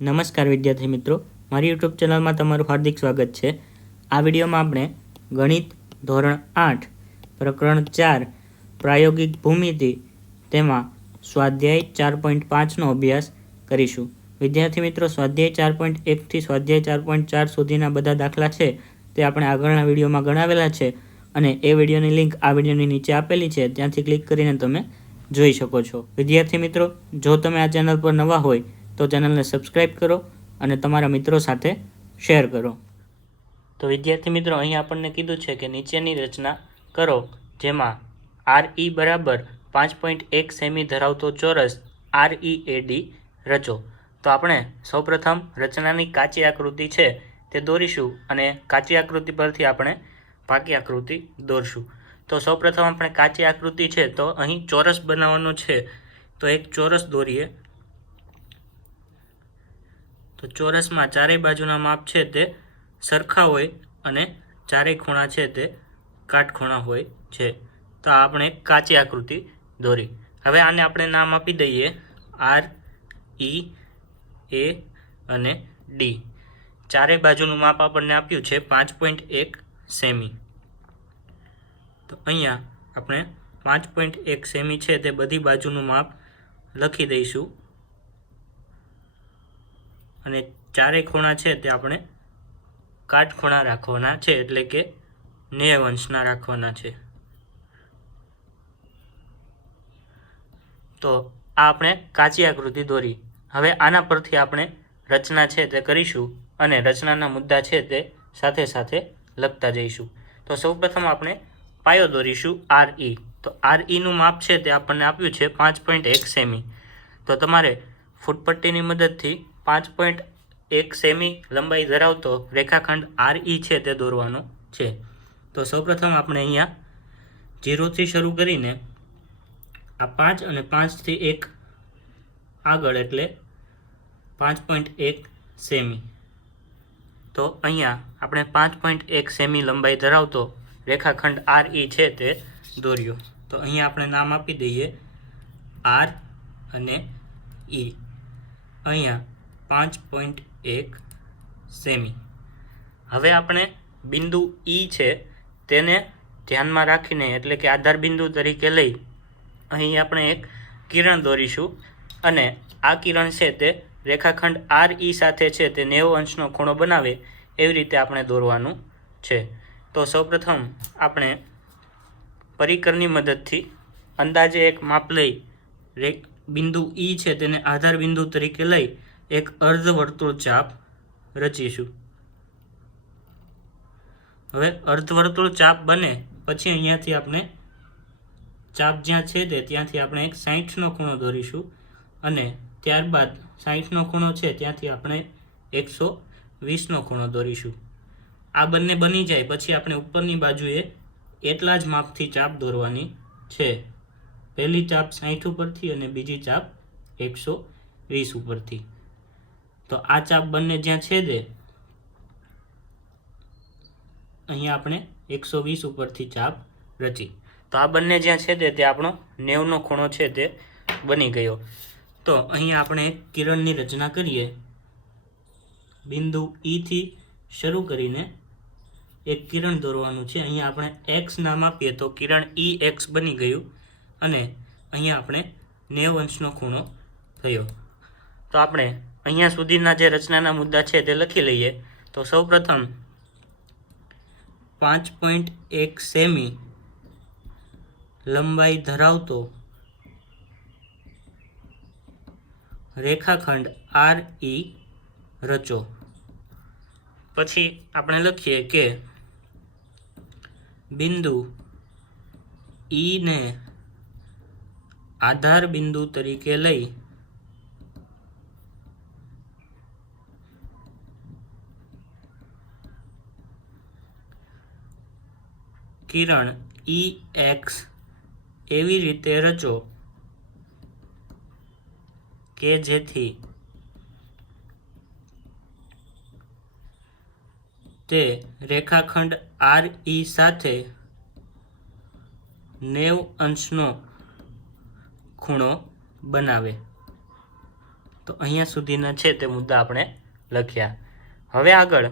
નમસ્કાર વિદ્યાર્થી મિત્રો, મારી યુટ્યુબ ચેનલમાં તમારું હાર્દિક સ્વાગત છે। આ વિડીયોમાં આપણે ગણિત ધોરણ 8 પ્રકરણ 4 પ્રાયોગિક ભૂમિતિ તેમાં સ્વાધ્યાય 4.5નો અભ્યાસ કરીશું। વિદ્યાર્થી મિત્રો, સ્વાધ્યાય 4.1 થી સ્વાધ્યાય 4.4 સુધીના બધા દાખલા છે તે આપણે આગળના વિડીયોમાં ગણાવેલા છે અને એ વિડીયોની લિંક આ વિડીયોની નીચે આપેલી છે, ત્યાંથી ક્લિક કરીને તમે જોઈ શકો છો। વિદ્યાર્થી મિત્રો, જો તમે આ ચેનલ પર નવા હોય તો ચેનલને સબસ્ક્રાઈબ કરો અને તમારા મિત્રો સાથે શેર કરો। તો વિદ્યાર્થી મિત્રો, અહીં આપણને કીધું છે કે નીચેની રચના કરો જેમાં RE બરાબર 5.1 સેમી ધરાવતો ચોરસ READ રચો। તો આપણે સૌપ્રથમ રચનાની કાચી આકૃતિ છે તે દોરીશું અને કાચી આકૃતિ પરથી આપણે પાકી આકૃતિ દોરશું। તો સૌપ્રથમ આપણે કાચી આકૃતિ છે તો અહીં ચોરસ બનાવવાનો છે, તો એક ચોરસ દોરીએ। તો ચોરસમાં ચારેય બાજુના માપ છે તે સરખા હોય અને ચારેય ખૂણા છે તે કાટખૂણા હોય છે। તો આપણે કાચી આકૃતિ દોરી। હવે આને આપણે નામ આપી દઈએ R, E, A અને D। ચારેય બાજુનું માપ આપણને આપ્યું છે 5.1 સેમી। તો અહીંયા આપણે 5.1 સેમી છે તે બધી બાજુનું માપ લખી દઈશું અને ચારેય ખૂણા છે તે આપણે કાટખૂણા રાખવાના છે, એટલે કે 90 અંશના રાખવાના છે। તો આ આપણે કાચી આકૃતિ દોરી। હવે આના પરથી આપણે રચના છે તે કરીશું અને રચનાના મુદ્દા છે તે સાથે સાથે લખતા જઈશું। તો સૌપ્રથમ આપણે પાયો દોરીશું RE। તો RE નું માપ છે તે આપણને આપ્યું છે 5.1 સેમી। તો તમારે ફૂટપટ્ટીની મદદથી 5.1 સેમી લંબાઈ ધરાવતો રેખાખંડ RE છે તે દોરવાનો છે। તો સૌપ્રથમ આપણે અહીંયા 0 થી શરૂ કરીને આ 5 અને 5 થી 1 આગળ એટલે 5.1 સેમી। તો અહીંયા આપણે 5.1 સેમી લંબાઈ ધરાવતો રેખાખંડ RE છે તે દોર્યો। તો અહીંયા આપણે નામ આપી દઈએ R અને E। અહીંયા 5.1 સેમી। હવે આપણે બિંદુ E છે તેને ધ્યાનમાં રાખીને, એટલે કે આધાર બિંદુ તરીકે લઈ અહીં આપણે એક કિરણ દોરીશું અને આ કિરણ છે તે રેખાખંડ RE સાથે છે તે 90 અંશનો ખૂણો બનાવે એવી રીતે આપણે દોરવાનું છે। તો સૌપ્રથમ આપણે પરિકરની મદદથી અંદાજે એક માપ લઈ બિંદુ E છે તેને આધાર બિંદુ તરીકે લઈ એક અર્ધવર્તુળ ચાપ રચીશું। હવે અર્ધવર્તુળ ચાપ બને પછી અહીંયાથી આપણે ચાપ જ્યાં છે તે ત્યાંથી આપણે એક 60નો ખૂણો દોરીશું અને ત્યારબાદ 60નો ખૂણો છે ત્યાંથી આપણે 120નો ખૂણો દોરીશું। આ બંને બની જાય પછી આપણે ઉપરની બાજુએ એટલા જ માપથી ચાપ દોરવાની છે। પહેલી ચાપ 60 ઉપરથી અને બીજી ચાપ 120 ઉપરથી। તો આ ચાપ બંને જ્યાં છેદે અહીંયા આપણે 120 ઉપરથી ચાપ રચી। તો આ બંને જ્યાં છેદે તે આપણો 90નો ખૂણો છે તે બની ગયો। તો અહીંયા આપણે એક કિરણની રચના કરીએ। બિંદુ E થી શરૂ કરીને એક કિરણ દોરવાનું છે। અહીંયા આપણે X નામ આપીએ તો કિરણ EX બની ગયું અને અહીંયા આપણે 90 અંશનો ખૂણો થયો। તો આપણે અહીંયા સુધીના જે રચનાના મુદ્દા છે તે લખી લઈએ। તો સૌપ્રથમ 5.1 સેમી લંબાઈ ધરાવતો રેખાખંડ RE રચો। પછી આપણે લખીએ કે બિંદુ E ને આધાર બિંદુ તરીકે લઈ કિરણ EX એવી રીતે રચો કે જેથી તે રેખાખંડ RE સાથે 90 અંશનો ખૂણો બનાવે। તો અહીંયા સુધીના છે તે મુદ્દા આપણે લખ્યા. હવે આગળ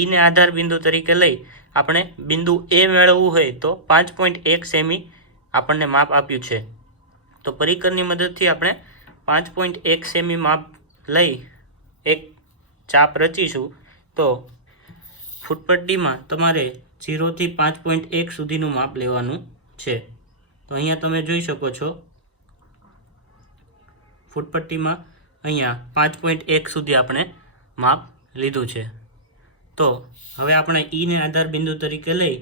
ઈને આધાર બિંદુ તરીકે લઈ આપણે બિંદુ એ મેળવવું હોય તો 5.1 સેમી આપણને માપ આપ્યું છે. તો પરિકરની મદદથી આપણે 5.1 સેમી માપ લઈ એક ચાપ રચીશું. તો ફૂટપટ્ટીમાં તમારે 0 થી 5.1 સુધીનું માપ લેવાનું છે. તો અહીંયા તમે જોઈ શકો છો ફૂટપટ્ટીમાં અહીંયા 5.1 સુધી આપણે માપ લીધું છે. તો હવે આપણે ઈને આધાર બિંદુ તરીકે લઈ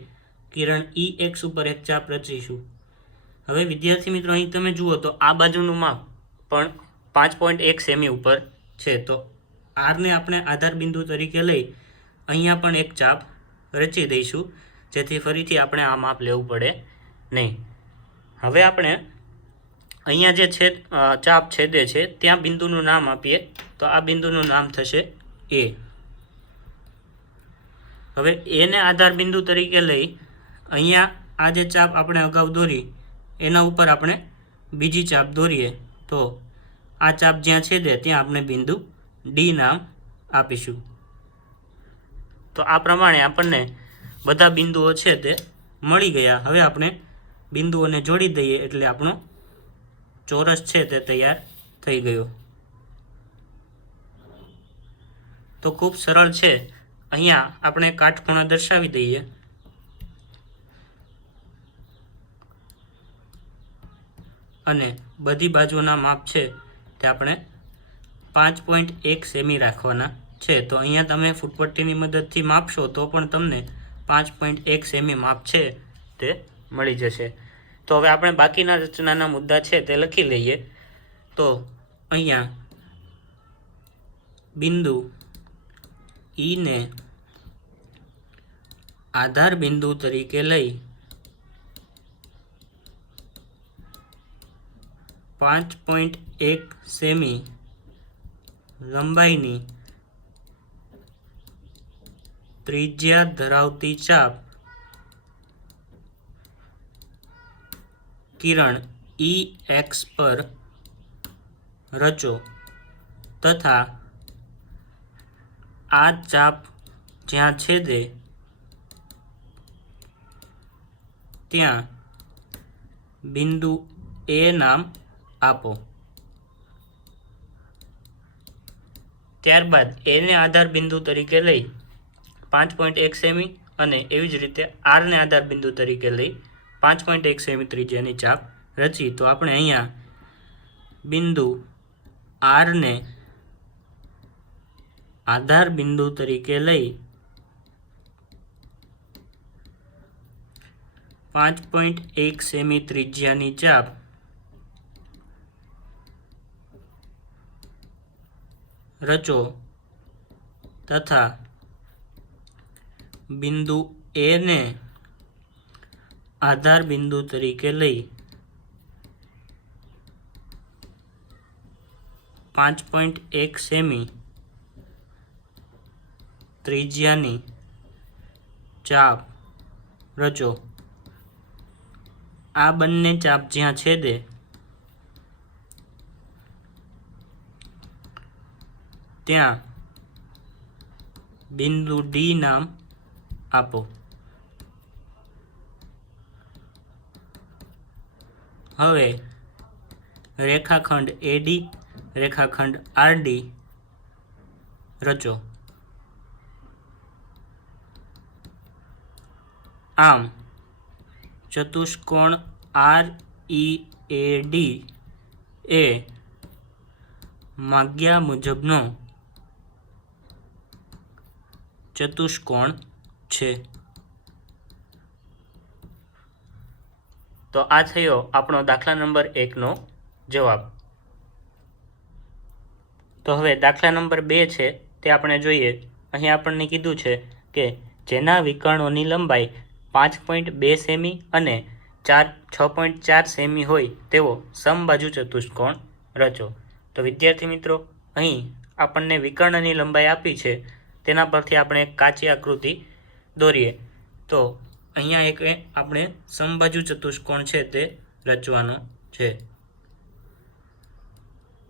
કિરણ EX ઉપર એક ચાપ રચીશું. હવે વિદ્યાર્થી મિત્રો અહીં તમે જુઓ તો આ બાજુનું માપ પણ 5.1 સેમી ઉપર છે. તો આરને આપણે આધાર બિંદુ તરીકે લઈ અહીંયા પણ એક ચાપ રચી દઈશું, જેથી ફરીથી આપણે આ માપ લેવું પડે નહીં. હવે આપણે અહીંયા જે છે ચાપ છેદે છે ત્યાં બિંદુનું નામ આપીએ. તો આ બિંદુનું નામ થશે એ. હવે એને આધાર બિંદુ તરીકે લઈ અહીંયા આ જે ચાપ આપણે અગાઉ દોરી એના ઉપર આપણે બીજી ચાપ દોરીએ. તો આ ચાપ જ્યાં છેદે ત્યાં આપણે બિંદુ ડી નામ આપીશું. તો આ પ્રમાણે આપણને બધા બિંદુઓ છે તે મળી ગયા. હવે આપણે બિંદુઓને જોડી દઈએ એટલે આપણો ચોરસ છે તે તૈયાર થઈ ગયો. તો ખૂબ સરળ છે. અહીંયા આપણે કાટખૂણા દર્શાવી દઈએ. અને બધી બાજુના માપ છે તે આપણે 5.1 સેમી રાખવાના છે. તો અહીંયા તમે ફૂટપટ્ટીની મદદથી માપશો તો પણ તમને 5.1 સેમી માપ છે તે મળી જશે. તો હવે આપણે બાકીના રચનાના મુદ્દા છે તે લખી લઈએ. તો અહીંયા બિંદુ ઈને આધાર બિંદુ તરીકે લઈ 5.1 સેમી લંબાઈની ત્રિજ્યા ધરાવતી ચાપ કિરણ EX પર રચો તથા આ ચાપ જ્યાં છેદે ત્યાં બિંદુ એ નામ આપો. ત્યારબાદ એને આધાર બિંદુ તરીકે લઈ 5.1 સેમી અને એવી જ રીતે આરને આધાર બિંદુ તરીકે લઈ 5.1 સેમી ત્રિજ્યાની ચાપ રચી. તો આપણે અહીંયા બિંદુ આરને આધાર બિંદુ તરીકે લઈ 5.1 સેમી ત્રિજ્યાની ચાપ રચો તથા બિંદુ એ ને આધાર બિંદુ તરીકે લઈ 5.1 સેમી ત્રિજ્યાની ચાપ રચો. આ બંને ચાપ જ્યાં છેદે ત્યાં બિંદુ ડી નામ આપો. હવે રેખાખંડ AD રેખાખંડ RD રચો. આમ ચતુષ્કોણ READ એ માગ્યા મુજબનો ચતુષ્કોણ છે. તો આ થયો આપણો દાખલા નંબર 1 નો જવાબ. તો હવે દાખલા નંબર 2 છે તે આપણે જોઈએ. અહીં આપણને કીધું છે કે જેના વિકર્ણોની લંબાઈ 5.2 સેમી અને 6.4 સેમી હોય તેવો સમબાજુ ચતુષ્કોણ રચો. તો વિદ્યાર્થી મિત્રો, અહીં આપણને વિકર્ણની લંબાઈ આપી છે, તેના પરથી આપણે એક કાચી આકૃતિ દોરીએ. તો અહીંયા એક આપણે સમબાજુ ચતુષ્કોણ છે તે રચવાનો છે,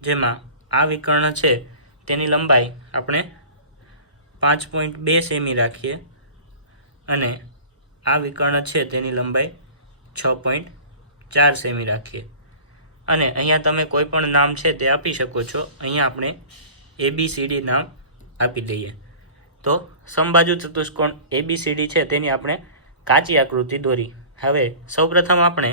જેમાં આ વિકર્ણ છે તેની લંબાઈ આપણે 5.2 સેમી રાખીએ અને આ વિકર્ણ છે તેની લંબાઈ 6.4 સેમી રાખીએ અને અહીંયા તમે કોઈ પણ નામ છે તે આપી શકો છો. અહીંયા આપણે ABCD નામ આપી દઈએ. તો સમબાજુ ચતુષ્કોણ ABCD છે તેની આપણે કાચી આકૃતિ દોરી. હવે સૌપ્રથમ આપણે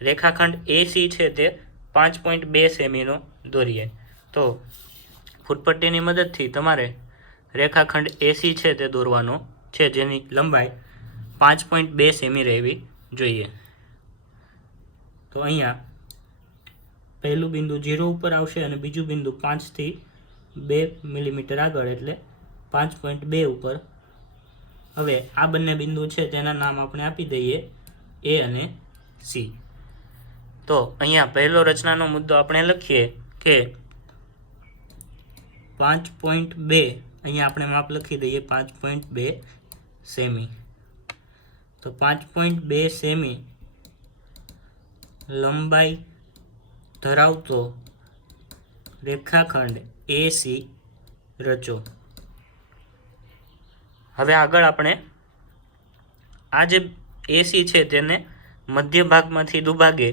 રેખાખંડ AC છે તે 5.2 સેમીનો દોરીએ. તો ફૂટપટ્ટીની મદદથી તમારે રેખાખંડ AC છે તે દોરવાનો છે, જેની લંબાઈ 5.2 સેમી રહેવી જોઈએ. તો અહીંયા પહેલું બિંદુ 0 ઉપર આવશે અને બીજું બિંદુ 5 થી 2 મિલીમીટર આગળ એટલે 5.2 ઉપર. હવે આ બંને બિંદુ છે તેના નામ આપણે આપી દઈએ A અને C. તો અહીંયા પહેલો રચનાનો મુદ્દો આપણે લખીએ કે 5.2, અહીંયા આપણે માપ લખી દઈએ 5.2 સેમી. તો 5.2 સેમી લંબાઈ ધરાવતો રેખાખંડ AC રચો. હવે આગળ આપણે આ જે AC છે તેને મધ્ય ભાગમાંથી દુભાગે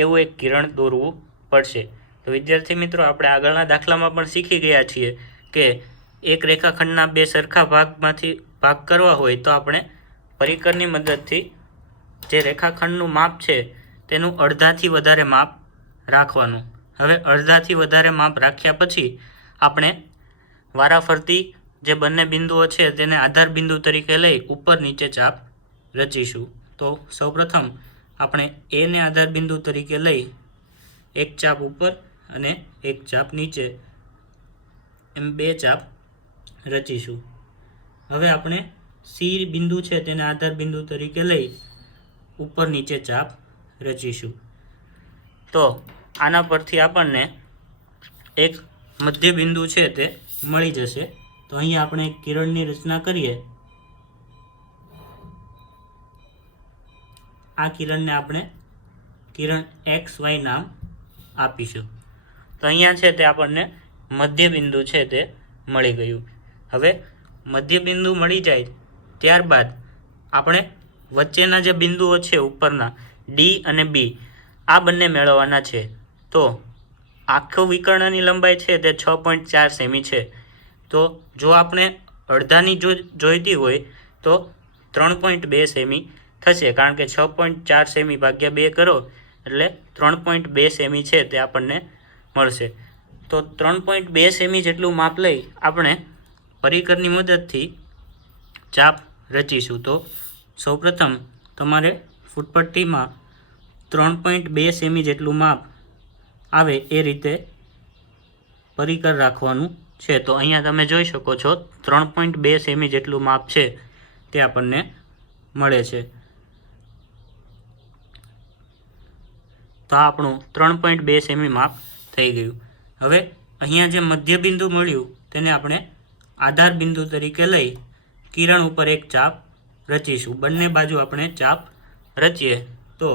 એવું એક કિરણ દોરવું પડશે. તો વિદ્યાર્થી મિત્રો, આપણે આગળના દાખલામાં પણ શીખી ગયા છીએ કે એક રેખાખંડના બે સરખા ભાગમાંથી ભાગ કરવા હોય તો આપણે પરિકરની મદદથી જે રેખાખંડનું માપ છે તેનું અડધાથી વધારે માપ રાખવાનું. હવે અડધાથી વધારે માપ રાખ્યા પછી આપણે વારાફરતી જે બંને બિંદુઓ છે તેને આધાર બિંદુ તરીકે લઈ ઉપર નીચે ચાપ રચીશું. તો સૌપ્રથમ આપણે A ને આધાર બિંદુ તરીકે લઈ એક ચાપ ઉપર અને એક ચાપ નીચે એમ બે ચાપ રચીશું. હવે આપણે C બિંદુ છે તેને આધાર બિંદુ તરીકે લઈ ઉપર નીચે ચાપ રચીશું. તો આના પરથી આપણને એક મધ્ય બિંદુ છે તે મળી જશે. તો અહીંયા આપણે કિરણની રચના કરીએ. આ કિરણને આપણે કિરણ XY નામ આપીશું. તો અહીંયા છે તે આપણને મધ્ય બિંદુ છે તે મળી ગયું. હવે મધ્ય બિંદુ મળી જાય ત્યારબાદ આપણે વચ્ચેના જે બિંદુઓ છે ઉપરના D અને B આ બંને મેળવવાના છે. તો આખું વિકર્ણની લંબાઈ છે તે 6.4 સેમી છે. તો જો આપણે અડધાની જોઈતી હોય તો 3.2 સેમી થશે, કારણ કે 6.4 સેમી ભાગ્યા 2 કરો એટલે 3.2 સેમી છે તે આપણને મળશે. તો 3.2 સેમી જેટલું માપ લઈ આપણે પરિકરની મદદથી ચાપ રચીશું. તો સૌપ્રથમ તમારે ફૂટપટ્ટીમાં 3.2 સેમી જેટલું માપ આવે એ રીતે પરિકર રાખવાનું છે. તો અહીંયા તમે જોઈ શકો છો 3.2 સેમી જેટલું માપ છે તે આપણને મળે છે. તો આપણું 3.2 સેમી માપ થઈ ગયું. હવે અહીંયા જે મધ્ય બિંદુ મળ્યું તેને આપણે આધાર બિંદુ તરીકે લઈ કિરણ ઉપર એક ચાપ રચીશું. બંને બાજુ આપણે ચાપ રચીએ તો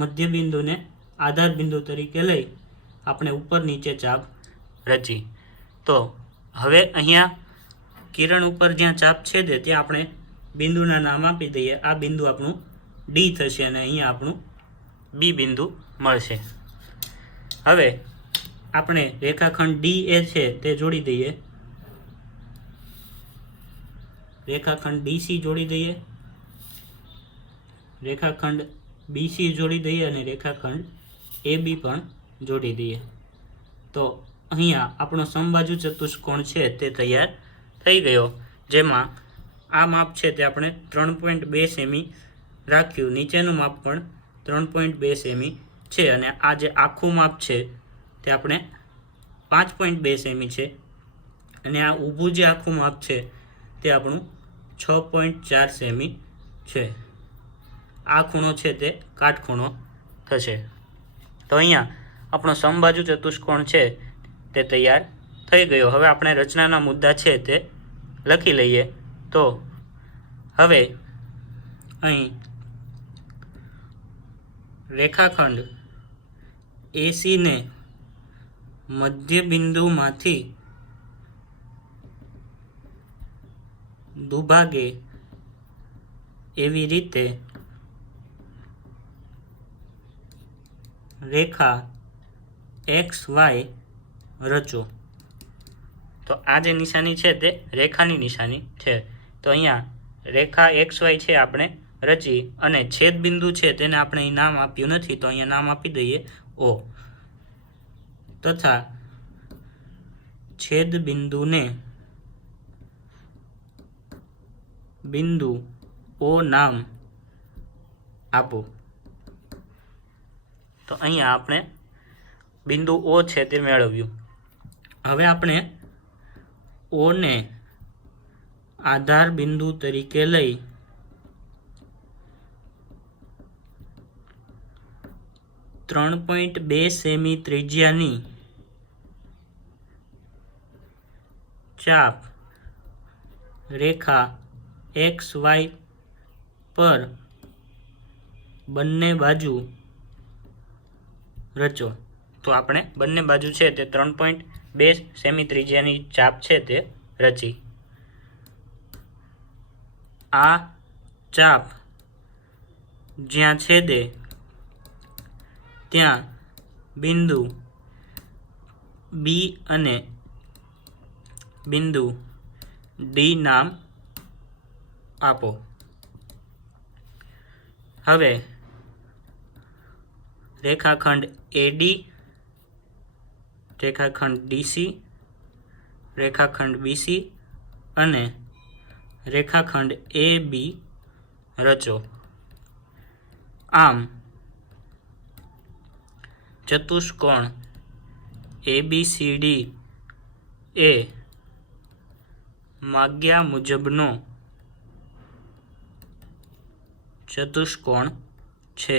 મધ્ય બિંદુને આધાર બિંદુ તરીકે લઈ આપણે ઉપર નીચે ચાપ રચી. તો હવે અહીંયા કિરણ ઉપર જ્યાં ચાપ છેદે ત્યાં આપણે બિંદુના નામ આપી દઈએ. આ બિંદુ આપણું D થશે અને અહીંયા આપણું B બિંદુ મળશે. હવે આપણે રેખાખંડ DA છે તે જોડી દઈએ. રેખાખંડ DC જોડી દઈએ, રેખાખંડ BC જોડી દઈએ અને રેખાખંડ AB પણ જોડી દઈએ. તો અહીંયા આપણો સમબાજુ ચતુષ્કોણ છે તે તૈયાર થઈ ગયો, જેમાં આ માપ છે તે આપણે 3.2 સેમી રાખ્યું, નીચેનું માપ પણ 3.2 સેમી છે અને આ જે આખું માપ છે તે આપણે 5.2 સેમી છે અને આ ઊભું જે આખું માપ છે તે આપણું 6.4 સેમી છે. આ ખૂણો છે તે કાટખૂણો થશે. તો અહીંયા આપણો સમબાજુ ચતુષ્કોણ છે તે તૈયાર થઈ ગયો. હવે આપણે રચનાના મુદ્દા છે તે લખી લઈએ. તો હવે અહીં રેખાખંડ AC ને મધ્ય બિંદુમાંથી દુભાગે એવી રીતે રેખા XY રચો। તો આ જે નિશાની છે તે રેખાની નિશાની છે। તો અહીંયા રેખા XY છે આપણે રચી અને છેદ બિંદુ છે તેને આપણે અહીં નામ આપ્યું નથી, તો અહીંયા નામ આપી દઈએ O, તથા છેદ બિંદુને બિંદુ O નામ આપો। તો અહીંયા આપણે બિંદુ O છે તે મેળવ્યું। હવે આપણે O ને આધાર બિંદુ તરીકે લઈ .2 સેમી ત્રિજ્યાની ચાપ રેખા XY પર બંને બાજુ રચો। તો આપણે બંને બાજુ છે તે 3.2 સેમી ત્રિજ્યાની ચાપ છે તે રચી। આ ચાપ જ્યાં છેદે ત્યાં બિંદુ B અને બિંદુ D નામ આપો। હવે રેખાખંડ AD, રેખાખંડ DC, રેખાખંડ BC અને રેખાખંડ AB રચો। આમ ચતુષ્કોણ ABCD એ માગ્યા મુજબનો ચતુષ્કોણ છે।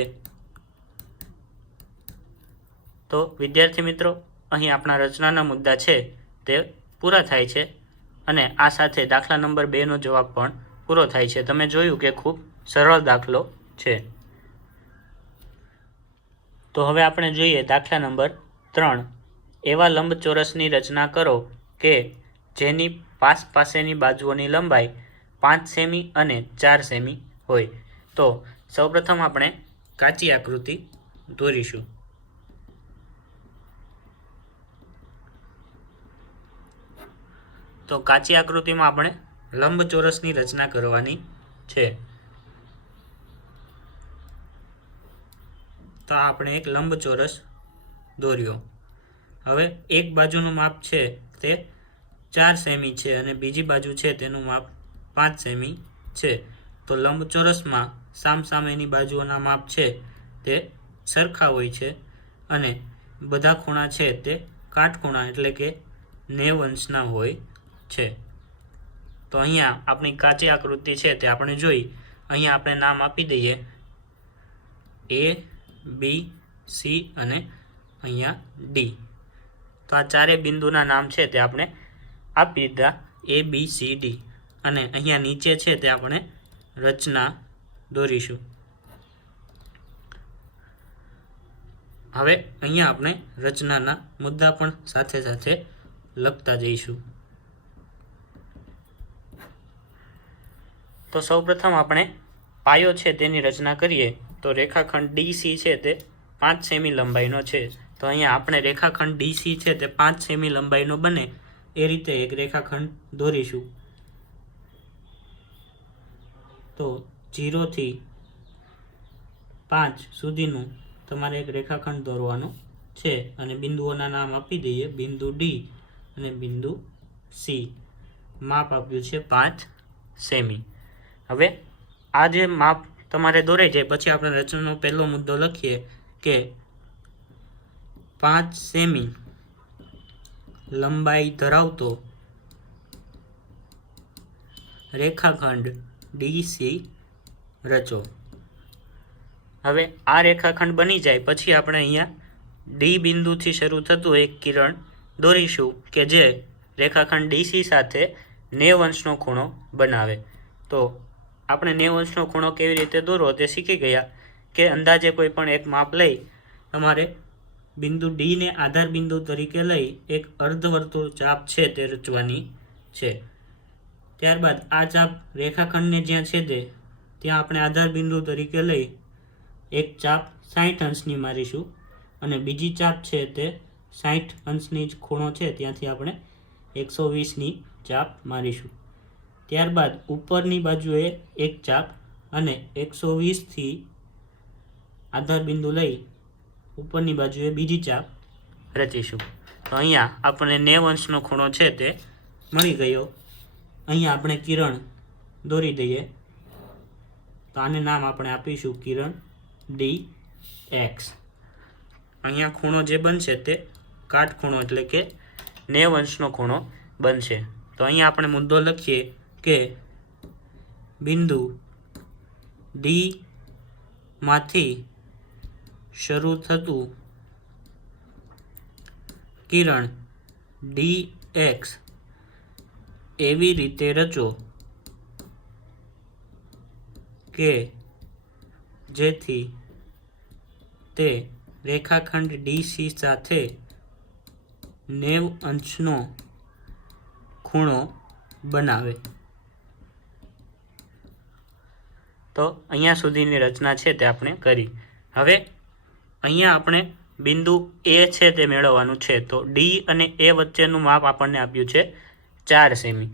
તો વિદ્યાર્થી મિત્રો, અહીં આપણા રચનાના મુદ્દા છે તે પૂરા થાય છે અને આ સાથે દાખલા નંબર 2નો જવાબ પણ પૂરો થાય છે। તમે જોયું કે ખૂબ સરળ દાખલો છે। તો હવે આપણે જોઈએ દાખલા નંબર 3। એવા લંબચોરસની રચના કરો કે જેની પાસેની બાજુઓની લંબાઈ 5 સેમી અને 4 સેમી હોય। તો સૌપ્રથમ આપણે કાચી આકૃતિ દોરીશું। તો કાચી આકૃતિમાં આપણે લંબચોરસની રચના કરવાની છે। તો આપણે એક લંબચોરસ દોર્યો। હવે એક બાજુનું માપ છે તે 4 સેમી છે અને બીજી બાજુ છે તેનું માપ 5 સેમી છે। તો લંબચોરસમાં સામસામેની બાજુઓના માપ છે તે સરખા હોય છે અને બધા ખૂણા છે તે કાટખૂણા એટલે કે 90 અંશના હોય છે। તો અહીંયા આપણી કાચી આકૃતિ છે તે આપણે જોઈ। અહીંયા આપણે નામ આપી દઈએ A, B, C અને અહીંયા D। તો આ ચારે બિંદુના નામ છે તે આપણે આપી દીધા A, B, C, D અને અહીંયા નીચે છે તે આપણે રચના દોરીશું। હવે અહીંયા આપણે રચનાના મુદ્દા પણ સાથે સાથે લખતા જઈશું। તો સૌપ્રથમ આપણે પાયો છે તેની રચના કરીએ। તો રેખાખંડ DC છે તે 5 સેમી લંબાઈનો છે। તો અહીંયા આપણે રેખાખંડ DC છે તે 5 સેમી લંબાઈનો બને એ રીતે એક રેખાખંડ દોરીશું। તો 0 થી 5 સુધીનું તમારે એક રેખાખંડ દોરવાનો છે અને બિંદુઓના નામ આપી દઈએ બિંદુ D અને બિંદુ C। માપ આપ્યું છે 5 સેમી। હવે આ જે માપ તમારે દોરાઈ જાય પછી આપણે રચનાનો પહેલો મુદ્દો લખીએ કે 5 સેમી લંબાઈ ધરાવતો રેખાખંડ DC રચો। હવે આ રેખાખંડ બની જાય પછી આપણે અહીંયા D બિંદુથી શરૂ થતું એક કિરણ દોરીશું કે જે રેખાખંડ DC સાથે 90 અંશનો ખૂણો બનાવે। તો આપણે 90 અંશનો ખૂણો કેવી રીતે દોરવો તે શીખી ગયા કે અંદાજે કોઈ પણ એક માપ લઈ તમારે બિંદુ ડી ને આધાર બિંદુ તરીકે લઈ એક અર્ધવર્તુળ ચાપ છે તે રચવાની છે. ત્યારબાદ આ ચાપ રેખાખંડને જ્યાં છેદે ત્યાં આપણે આધાર બિંદુ તરીકે લઈ એક ચાપ 60 અંશની મારીશું અને બીજી ચાપ છે તે 60 અંશની જ ખૂણો છે ત્યાંથી આપણે 120ની ચાપ મારીશું. ત્યારબાદ ઉપરની બાજુએ એક ચાપ અને 120થી આધાર બિંદુ લઈ ઉપરની બાજુએ બીજી ચાપ રચીશું. તો અહીંયા આપણને 90 અંશનો ખૂણો છે તે મળી ગયો. અહીંયા આપણે કિરણ દોરી દઈએ. તો આને નામ આપણે આપીશું કિરણ DX. અહીંયા ખૂણો જે બનશે તે કાટખૂણો એટલે કે 90 અંશનો ખૂણો બનશે. તો અહીંયા આપણે મુદ્દો લખીએ કે બિંદુ ડી માંથી શરૂ થતું કિરણ DX એવી રીતે રચો કે જેથી તે રેખાખંડ DC સાથે 90 અંશનો ખૂણો બનાવે. તો અહીંયા સુધીની રચના છે તે આપણે કરી. હવે અહીંયા આપણે બિંદુ A છે તે મેળવવાનું છે. તો D અને A વચ્ચેનું માપ આપણને આપ્યું છે 4 સેમી.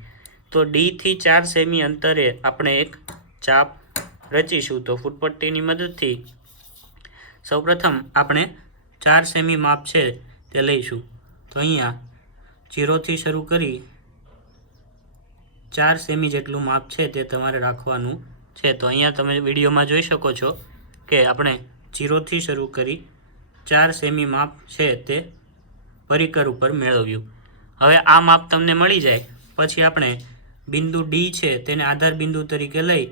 તો D થી 4 સેમી અંતરે આપણે એક ચાપ રચીશું. તો ફૂટપટ્ટીની મદદથી સૌપ્રથમ આપણે 4 સેમી માપ છે તે લઈશું. તો અહીંયા 0 થી શરૂ કરી 4 સેમી જેટલું માપ છે તે તમારે રાખવાનું છે. તો અહીંયા તમે વિડીયોમાં જોઈ શકો છો કે આપણે 0 થી શરૂ કરી 4 સેમી માપ છે તે પરિકર ઉપર મેળવ્યું. હવે આ માપ તમને મળી જાય પછી આપણે બિંદુ D છે તેને આધાર બિંદુ તરીકે લઈ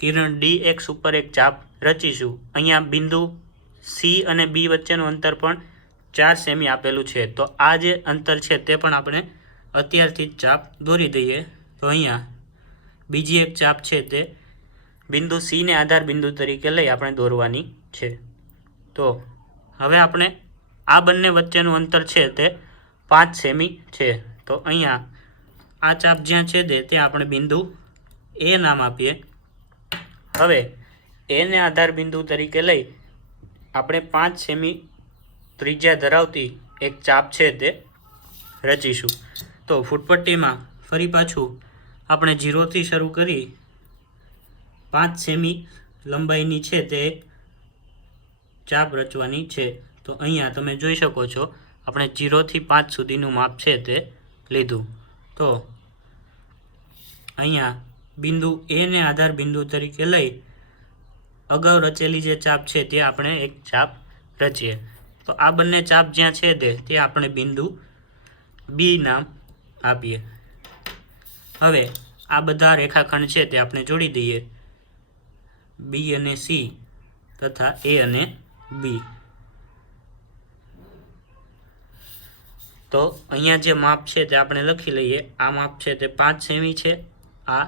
કિરણ DX ઉપર એક ચાપ રચીશું. અહીંયા બિંદુ C અને B વચ્ચેનું અંતર પણ 4 સેમી આપેલું છે. તો આ જે અંતર છે તે પણ આપણે અત્યારથી જ ચાપ દોરી દઈએ. તો અહીંયા બીજી એક ચાપ છે તે બિંદુ C ને આધાર બિંદુ તરીકે લઈ આપણે દોરવાની છે. તો હવે આપણે આ બંને વચ્ચેનું અંતર છે તે 5 સેમી છે. તો અહીંયા આ ચાપ જ્યાં છેદે ત્યાં આપણે બિંદુ A નામ આપીએ. હવે A ને આધાર બિંદુ તરીકે લઈ આપણે 5 સેમી ત્રિજ્યા ધરાવતી એક ચાપ છે તે રચીશું. તો ફૂટપટ્ટીમાં ફરી પાછું આપણે 0 થી શરૂ કરી 5 સેમી લંબાઈની છે તે એક ચાપ રચવાની છે. તો અહીંયા તમે જોઈ શકો છો આપણે 0 થી 5 સુધીનું માપ છે તે લીધું. તો અહીંયા બિંદુ A ને આધાર બિંદુ તરીકે લઈ અગાઉ રચેલી જે ચાપ છે તે આપણે એક ચાપ રચીએ. તો આ બંને ચાપ જ્યાં છેદે તે આપણે બિંદુ B નામ આપીએ. હવે આ બધા રેખાખંડ છે તે આપણે જોડી દઈએ. B અને C તથા A અને B. તો અહીંયા જે માપ છે તે આપણે લખી લઈએ. આ માપ છે તે 5 સેમી છે, આ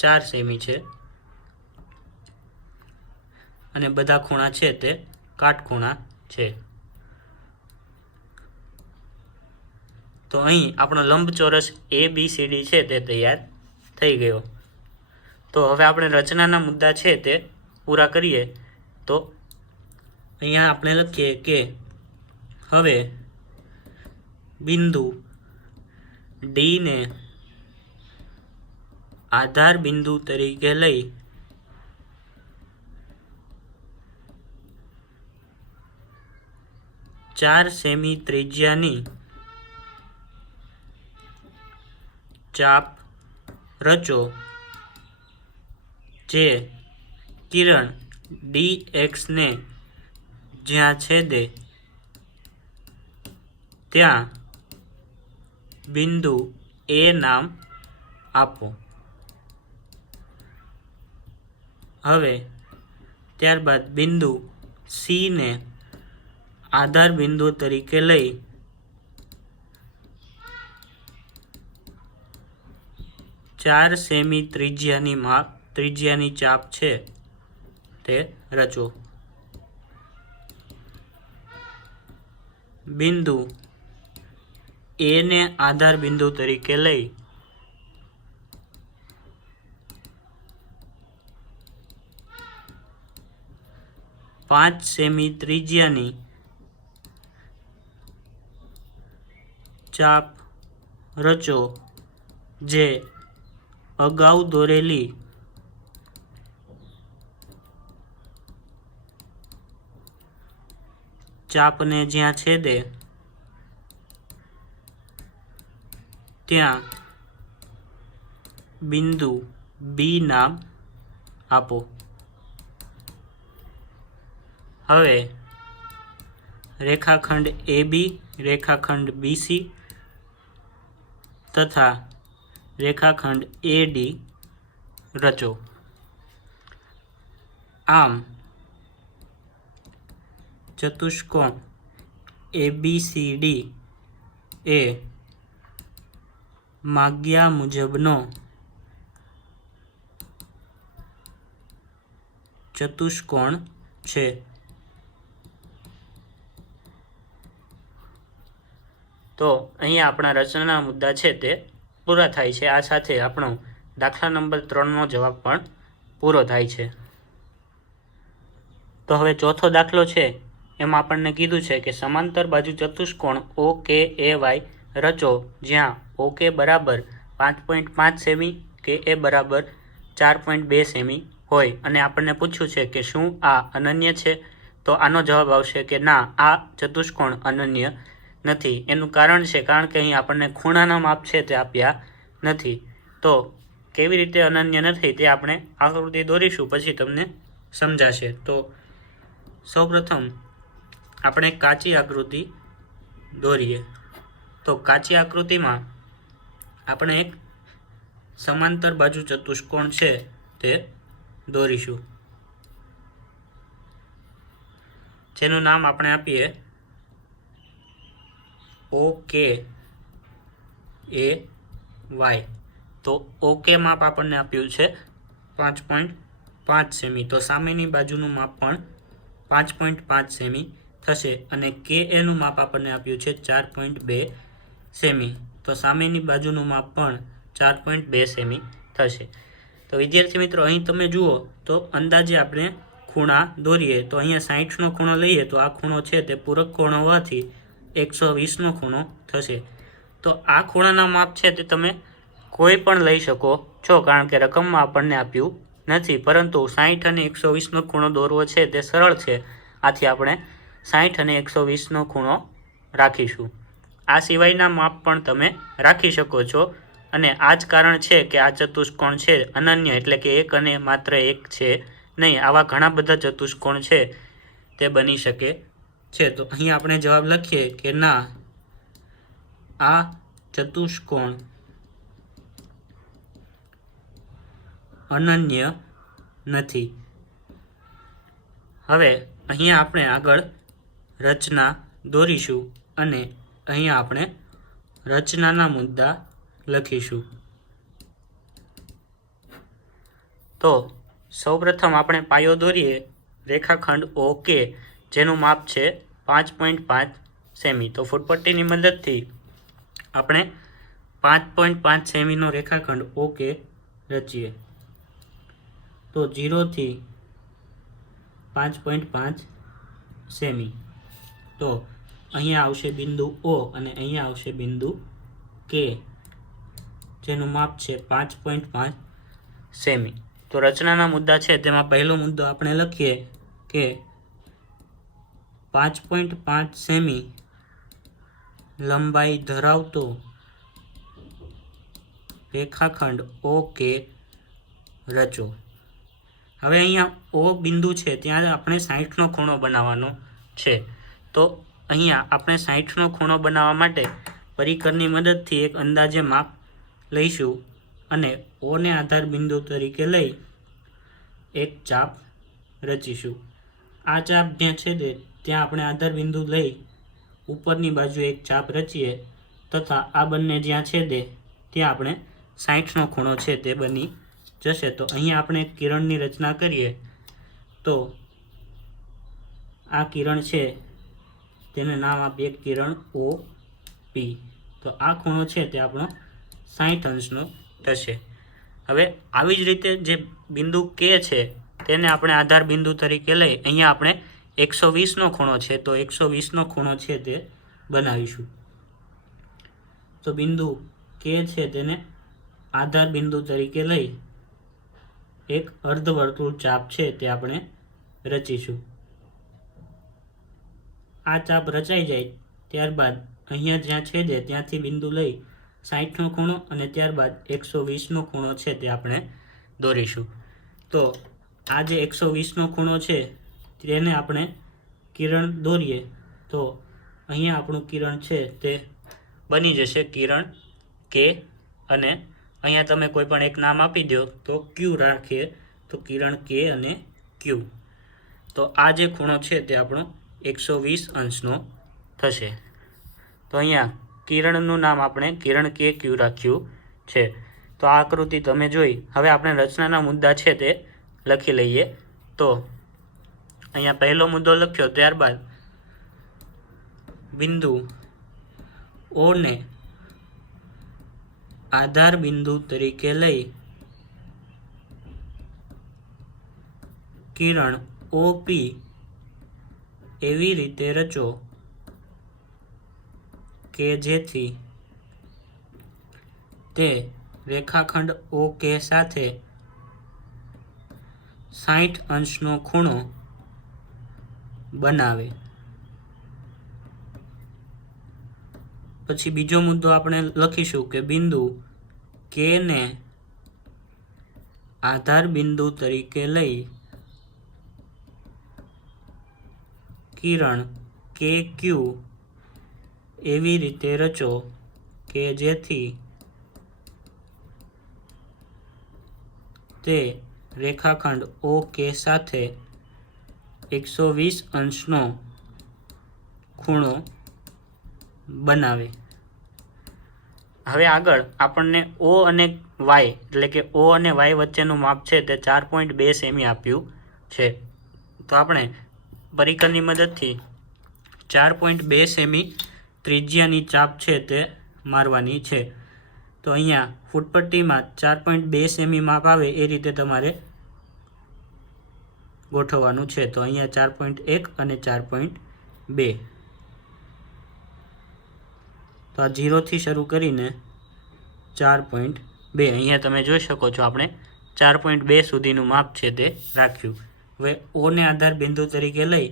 4 સેમી છે અને બધા ખૂણા છે તે કાટખૂણા છે. તો અહીં આપણો લંબચોરસ ABCD છે તે તૈયાર થઈ ગયો. તો હવે આપણે રચનાના મુદ્દા છે તે પૂરા કરીએ. તો અહીંયા આપણે લખીએ કે હવે બિંદુ D ને આધાર બિંદુ તરીકે લઈ ચાર સેમી ત્રિજ્યાની ચાપ રચો જે કિરણ DX ને જ્યાં છેદે ત્યાં બિંદુ A નામ આપો. હવે ત્યારબાદ બિંદુ C ને આધાર બિંદુ તરીકે લઈ ચાર સેમી ત્રિજ્યાની ચાપ છે તે રચો. બિંદુ એ ને આધાર બિંદુ તરીકે લઈ પાંચ સેમી ત્રિજ્યાની ચાપ રચો, જે અગાઉ દોરેલી ચાપને જ્યાં છેદે ત્યાં બિંદુ બી નામ આપો. હવે રેખાખંડ AB, રેખાખંડ BC તથા રેખાખંડ AD રચો. આમ ચતુષ્કોણ ABCD એ માગ્યા મુજબનો ચતુષ્કોણ છે. તો અહીંયા આપણા રચનાના મુદ્દા છે તે પૂરા થાય છે. આ સાથે આપણો દાખલા નંબર 3નો જવાબ પણ પૂરો થાય છે. તો હવે ચોથો દાખલો છે એમાં આપણને કીધું છે કે સમાંતર બાજુ ચતુષ્કોણ OKAY રચો, જ્યાં OK બરાબર 5.5 સેમી, KA બરાબર 4.2 સેમી હોય, અને આપણને પૂછ્યું છે કે શું આ અનન્ય છે? તો આનો જવાબ આવશે કે ના, આ ચતુષ્કોણ અનન્ય નથી. એનું કારણ છે કારણ કે અહીં આપણને ખૂણાના માપ છે તે આપ્યા નથી. તો કેવી રીતે અનન્ય નથી તે આપણે આકૃતિ દોરીશું, પછી તમને સમજાશે. તો સૌપ્રથમ આપણે કાચી આકૃતિ દોરીએ. તો કાચી આકૃતિમાં આપણે એક સમાંતર બાજુ ચતુષ્કોણ છે તે દોરીશું, જેનું નામ આપણે આપીએ OKAY. તો OK માપ આપણને આપ્યું છે 5.5 સેમી. તો સામેની બાજુનું માપ પણ 5.5 સેમી થશે, અને KA નું માપ આપણને આપ્યું છે 4.2 સેમી. તો સામેની બાજુનું માપ પણ 4.2 સેમી થશે. તો વિદ્યાર્થી મિત્રો, અહીં તમે જુઓ તો અંદાજે આપણે ખૂણા દોરીએ તો અહીંયા 60નો ખૂણો લઈએ તો આ ખૂણો છે તે પૂરક કોણ હોવાથી 120નો ખૂણો થશે. તો આ ખૂણાના માપ છે તે તમે કોઈ પણ લઈ શકો છો, કારણ કે રકમમાં આપણને આપ્યું નથી, પરંતુ 60 અને 120નો ખૂણો દોરવો છે તે સરળ છે. આથી આપણે 60 અને 120નો ખૂણો રાખીશું. આ સિવાયના માપ પણ તમે રાખી શકો છો, અને આ જ કારણ છે કે આ ચતુષ્કોણ છે અનન્ય, એટલે કે એક અને માત્ર એક છે નહીં. આવા ઘણા બધા ચતુષ્કોણ છે તે બની શકે છે. તો અહીં આપણે જવાબ લખીએ કે ના, આ ચતુષ્કોણ અનન્ય નથી. હવે અહીંયા આપણે આગળ રચના દોરીશું, અને અહીંયા આપણે રચનાના મુદ્દા લખીશું. તો સૌપ્રથમ આપણે પાયો દોરીએ રેખાખંડ OK, જેનું માપ છે 5.5 સેમી. તો ફૂટપટ્ટીની મદદથી આપણે 5.5 સેમીનો રેખાખંડ OK રચીએ. તો 0 થી 5.5 સેમી. તો અહીંયા આવશે બિંદુ O અને અહીંયા આવશે બિંદુ K, જેનું માપ છે 5.5 સેમી. તો રચનાના મુદ્દા છે તેમાં પહેલો મુદ્દો આપણે લખીએ કે 5.5 સેમી લંબાઈ ધરાવતો રેખાખંડ OK રચો. હવે અહીંયા O બિંદુ છે ત્યાં આપણે 60નો ખૂણો બનાવવાનો છે. તો અહીંયા આપણે 60નો ખૂણો બનાવવા માટે પરિકરની મદદથી એક અંદાજે માપ લઈશું, અને O ને આધાર બિંદુ તરીકે લઈ એક ચાપ રચીશું. આ ચાપ જ્યાં છેદે ત્યાં આપણે આધાર બિંદુ લઈ ઉપરની બાજુ એક ચાપ રચીએ, તથા આ બંને જ્યાં છેદે ત્યાં આપણે 60નો ખૂણો છે તે બની જશે. તો અહીંયા આપણે કિરણની રચના કરીએ. તો આ કિરણ છે તેને નામ આપીએ કિરણ ઓ પી। તો આ ખૂણો છે તે આપણો 60 અંશનો થશે। હવે આવી જ રીતે જે બિંદુ કે છે તેને આપણે આધાર બિંદુ તરીકે લઈ અહીંયા આપણે 120નો ખૂણો છે તો 120નો ખૂણો છે તે બનાવીશું। તો બિંદુ કે છે તેને આધાર બિંદુ તરીકે લઈ એક અર્ધવર્તુળ ચાપ છે તે આપણે રચીશું। આ ચાપ રચાઈ જાય ત્યારબાદ અહીંયા જ્યાં છેદે ત્યાંથી બિંદુ લઈ 60નો ખૂણો અને ત્યારબાદ 120નો ખૂણો છે તે આપણે દોરીશું। તો આ જે 120નો ખૂણો છે તેને આપણે કિરણ દોરીએ તો અહીંયા આપણું કિરણ છે તે બની જશે કિરણ કે, અને અહીંયા તમે કોઈ પણ એક નામ આપી દો તો ક્યુ રાખીએ તો કિરણ કે અને ક્યુ। તો આ જે ખૂણો છે તે આપણો 120 અંશનો થશે। તો અહીંયા કિરણનું નામ આપણે કિરણ કે ક્યુ રાખ્યું છે। તો આ આકૃતિ તમે જોઈ। હવે આપણે રચનાના મુદ્દા છે તે લખી લઈએ। તો અહીંયા પહેલો મુદ્દો લખ્યો, ત્યારબાદ બિંદુ ઓ ને આધાર બિંદુ તરીકે લઈ કિરણ ઓપી એવી રીતે રચો કે જેથી તે રેખાખંડ ઓકે સાથે 60 અંશનો ખૂણો બનાવે। પછી બીજો મુદ્દો આપણે લખીશું કે બિંદુ કે ને આધાર બિંદુ તરીકે લઈ કિરણ કે ક્યુ એવી રીતે રચો કે જેથી તે રેખાખંડ ઓકે સાથે 120 અંશનો ખૂણો બનાવે। હવે આગળ આપણને ઓ અને વાય એટલે કે ઓ અને વાય વચ્ચેનું માપ છે તે 4.2 સેમી આપ્યું છે। તો આપણે પરિકરની મદદથી 4.2 સેમી ત્રિજ્યાની ચાપ છે તે મારવાની છે। તો અહીંયા ફૂટપટ્ટીમાં 4.2 સેમી માપ આવે એ રીતે તમારે ગોઠવવાનું છે। તો અહીંયા 4.1 અને 4.2। તો આ 0થી શરૂ કરીને 4.2 અહીંયા તમે જોઈ શકો છો આપણે 4.2 સુધીનું માપ છે તે રાખ્યું। હવે ઓને આધાર બિંદુ તરીકે લઈ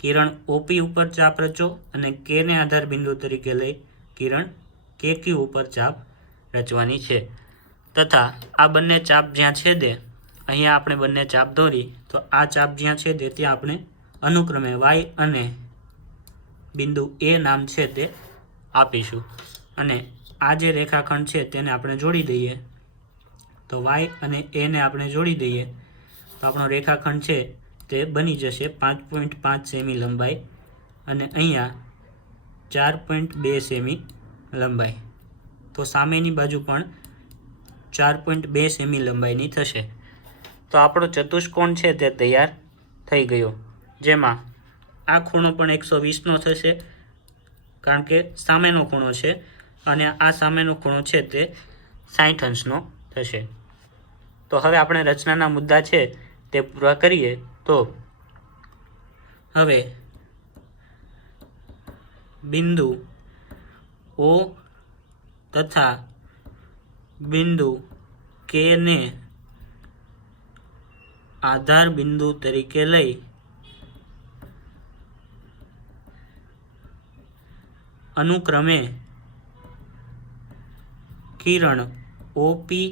કિરણ ઓપી ઉપર ચાપ રચો અને કેને આધાર બિંદુ તરીકે લઈ કિરણ કે ક્યુ ઉપર ચાપ રચવાની છે। તથા આ બંને ચાપ જ્યાં છેદે અહીંયા આપણે બંને ચાપ દોરી તો આ ચાપ જ્યાં છેદે ત્યાં આપણે અનુક્રમે વાય અને બિંદુ એ નામ છે તે આપીશું અને આ જે રેખાખંડ છે તેને આપણે જોડી દઈએ। તો વાય અને એને આપણે જોડી દઈએ તો આપણો રેખાખંડ છે તે બની જશે 5.5 સેમી લંબાઈ અને અહીંયા 4.2 સેમી લંબાઈ। તો સામેની બાજુ પણ 4.2 સેમી લંબાઈની થશે। તો આપણો ચતુષ્કોણ છે તે તૈયાર થઈ ગયો, જેમાં આ ખૂણો પણ 120નો થશે કારણ કે સામેનો ખૂણો છે અને આ સામેનો ખૂણો છે તે 60 અંશનો થશે। તો હવે આપણે રચનાના મુદ્દા છે તે પૂરા કરીએ। તો હવે બિંદુ ઓ તથા બિંદુ કે ને આધાર બિંદુ તરીકે લઈ અનુક્રમે કિરણ ઓપી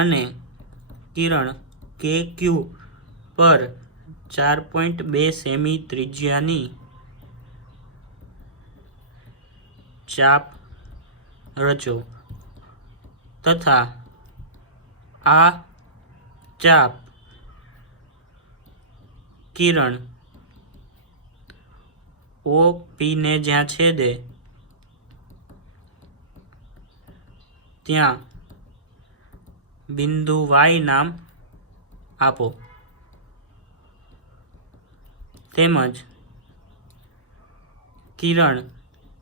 અને કિરણ કે ક્યુ પર 4.2 સેમી ત્રિજ્યાની ચાપ રચો તથા આ ચાપ કિરણ ઓપી ને જ્યાં છેદે ત્યાં બિંદુ વાય નામ આપો તેમજ કિરણ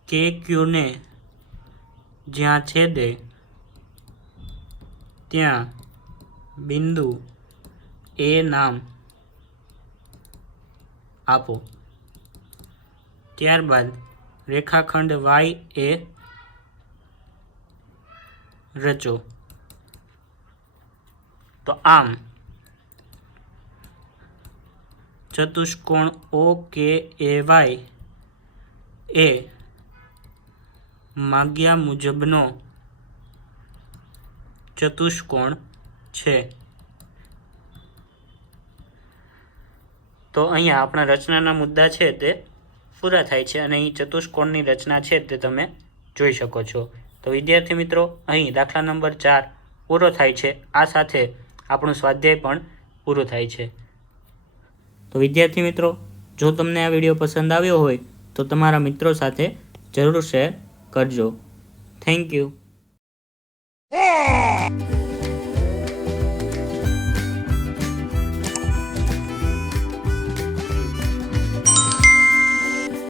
કે ક્યુને જ્યાં છેદે ત્યાં બિંદુ એ નામ આપો. ત્યારબાદ રેખાખંડ વાય એ રચો. તો આમ ચતુષ્કોણ ઓ કે એ વાય એ માગ્યા મુજબનો ચતુષ્કોણ છે. તો અહીંયા આપણા રચનાના મુદ્દા છે તે પૂરા થાય છે અને અહીં ચતુષ્કોણની રચના છે તે તમે જોઈ શકો છો. તો વિદ્યાર્થી મિત્રો, અહીં દાખલા નંબર 4 પૂરો થાય છે. આ સાથે આપણું સ્વાધ્યાય પણ પૂરું થાય છે. તો વિદ્યાર્થી મિત્રો, જો તમને આ વિડીયો પસંદ આવ્યો હોય તો તમારા મિત્રો સાથે જરૂર શેર કરજો. Thank you.